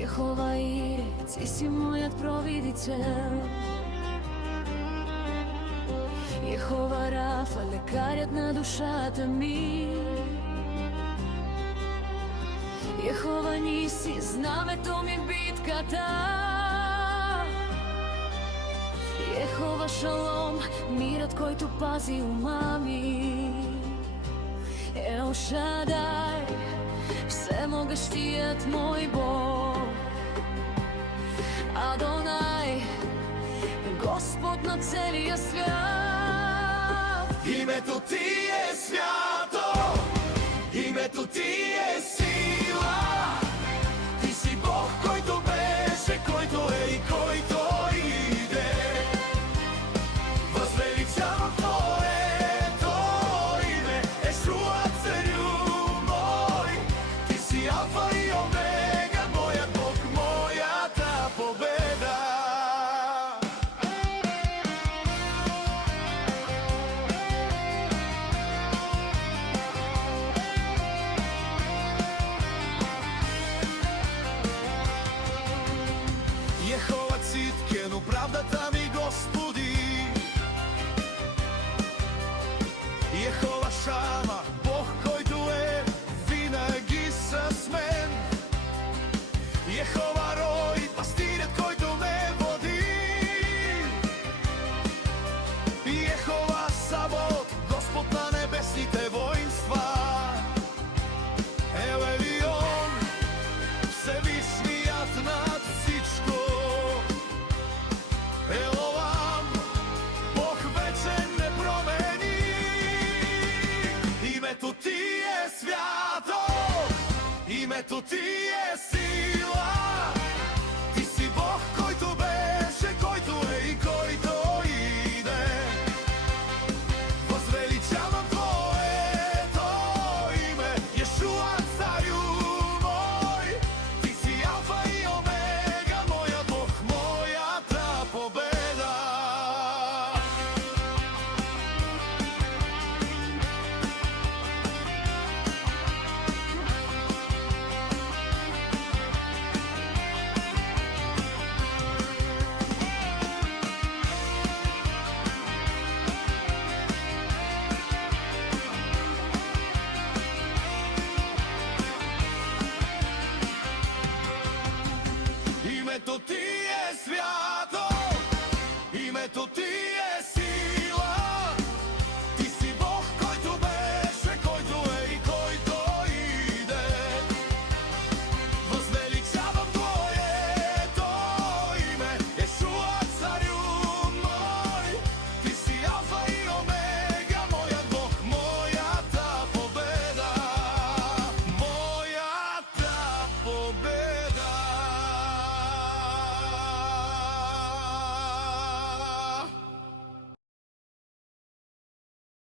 Jehova Ire, ti si moят провидител. Jehova Рафа, лекарят на душата ми. Jehova Ниси, знамето ми в битката. Jehova Шалом, мирът, който пази ума ми. Ел Шадай, всемогъщият мой Бог. Адонай, Господ на целия свят. Името ти е свято, името ти е сила. Ти си Бог, който беше, който е и който иде. Възвеличавам Твоето име, Йешуа, Царю мой. Ти си Алфа и Омега, моят Бог, моята победа. Йехова Циткено, правдата ми, Господи. Йехова Шама, Бог, който е винаги с мен. Йехова Рой, пастирят, който ме води. Йехова Сабот, Господ на небесните воинства. Ел Елион, Всевишният над всичко. Елоам, Бог вечен, непроменим. Името ти е свято, името ти е сила. Ти си Бог, който беше, който е и който иде. Възвеличавам Твоето име, Йешуа, Царю мой. Ти си Алфа и Омега, моят Бог, моята победа. Името ти